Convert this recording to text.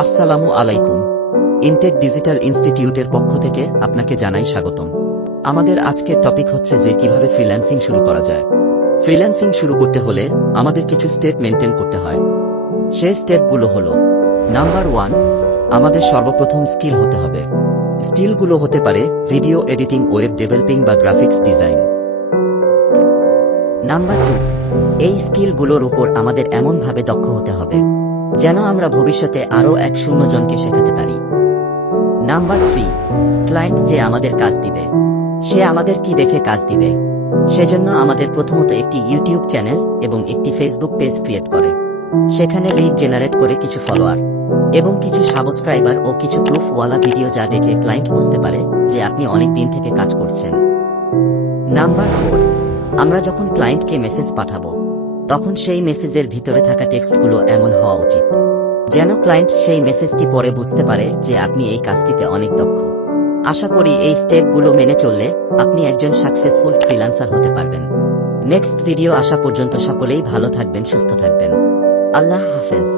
আসসালামু আলাইকুম। Intact digital ইনস্টিটিউটের পক্ষ থেকে আপনাকে জানাই স্বাগতম। আমাদের আজকের টপিক হচ্ছে যে কিভাবে ফ্রিল্যান্সিং শুরু করা যায়। ফ্রিল্যান্সিং শুরু করতে হলে আমাদের কিছু স্টেপ মেনটেন করতে হয়। সেই স্টেপগুলো হলো, নাম্বার 1, আমাদের সর্বপ্রথম স্কিল হতে হবে। স্কিলগুলো হতে পারে ভিডিও এডিটিং, ওয়েব ডেভেলপিং বা গ্রাফিক্স ডিজাইন। নাম্বার 2, এই স্কিলগুলোর উপর আমাদের এমনভাবে দক্ষ হতে হবে যেন আমরা ভবিষ্যতে আরও 100 জনকে শেখাতে পারি। নাম্বার 3, ক্লায়েন্ট যে আমাদের কাজ দিবে সে আমাদের কি দেখে কাজ দিবে, সেজন্য আমাদের প্রথমত একটি ইউটিউব চ্যানেল এবং একটি ফেসবুক পেজ ক্রিয়েট করে সেখানে লিড জেনারেট করে কিছু ফলোয়ার এবং কিছু সাবস্ক্রাইবার ও কিছু প্রুফওয়ালা ভিডিও যা দেখে ক্লায়েন্ট বুঝতে পারে যে আপনি অনেক দিন থেকে কাজ করছেন। নাম্বার 4, আমরা যখন ক্লায়েন্টকে মেসেজ পাঠাবো তখন সেই মেসেজের ভিতরে থাকা টেক্সটগুলো এমন হওয়া উচিত যেন ক্লায়েন্ট সেই মেসেজটি পড়ে বুঝতে পারে যে আপনি এই কাজটিতে অনেক দক্ষ। আশা করি এই স্টেপগুলো মেনে চললে আপনি একজন সাকসেসফুল ফ্রিল্যান্সার হতে পারবেন। নেক্সট ভিডিও আসা পর্যন্ত সকলেই ভালো থাকবেন, সুস্থ থাকবেন। আল্লাহ হাফেজ।